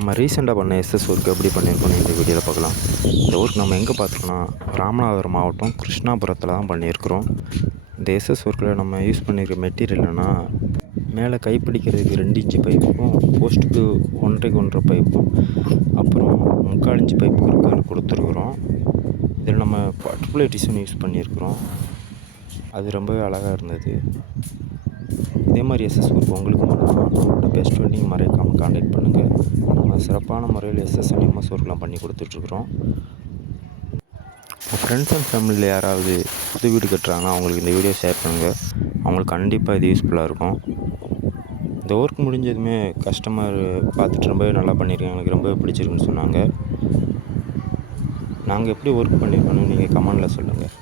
நம்ம ரீசெண்டாக பண்ண எஸ்எஸ் ஒர்க் எப்படி பண்ணியிருக்கோன்னு இந்த வீடியோவில் பார்க்கலாம். இந்த ஒர்க் நம்ம எங்கே பார்த்துருக்கோன்னா ராமநாதபுரம் மாவட்டம் கிருஷ்ணாபுரத்தில் தான் பண்ணியிருக்கிறோம். இந்த எஸ்எஸ் ஒர்க்கில் நம்ம யூஸ் பண்ணியிருக்க மெட்டீரியல் என்னென்னா, மேலே கைப்பிடிக்கிறதுக்கு 2 இன்ச்சு பைப்பும், போஸ்ட்டுக்கு 1.5 1/2 பைப்பும், அப்புறம் 3/4 இன்ச்சு பைப்பு குறுக்கால கொடுத்துருக்குறோம். இதில் நம்ம பட்டர்ஃப்ளை டிசைன் யூஸ் பண்ணியிருக்கிறோம். அது ரொம்பவே அழகாக இருந்தது. இதே மாதிரி எஸ்எஸ் ஒர்க் உங்களுக்கு பண்ணணும்னா நம்மளோட பெஸ்ட் வெல்டிங் மறக்காமல் காண்டாக்ட் பண்ணுங்கள். நம்ம சிறப்பான முறையில் எஸ்எஸ் அண்ட் எம்எஸ் ஒர்க்லாம் பண்ணி கொடுத்துட்ருக்குறோம். உங்கள் ஃப்ரெண்ட்ஸ் அண்ட் ஃபேமிலியில் யாராவது புது வீடு கட்டுறாங்கன்னா அவங்களுக்கு இந்த வீடியோ ஷேர் பண்ணுங்கள். அவங்களுக்கு கண்டிப்பாக இது யூஸ்ஃபுல்லாக இருக்கும். இந்த ஒர்க் முடிஞ்சதுமே கஸ்டமர் பார்த்துட்டு ரொம்பவே நல்லா பண்ணியிருக்காங்க, எனக்கு ரொம்பவே பிடிச்சிருக்குன்னு சொன்னாங்க. நாங்கள் எப்படி ஒர்க் பண்ணியிருக்கோன்னு நீங்கள் கமெண்டில் சொல்லுங்கள்.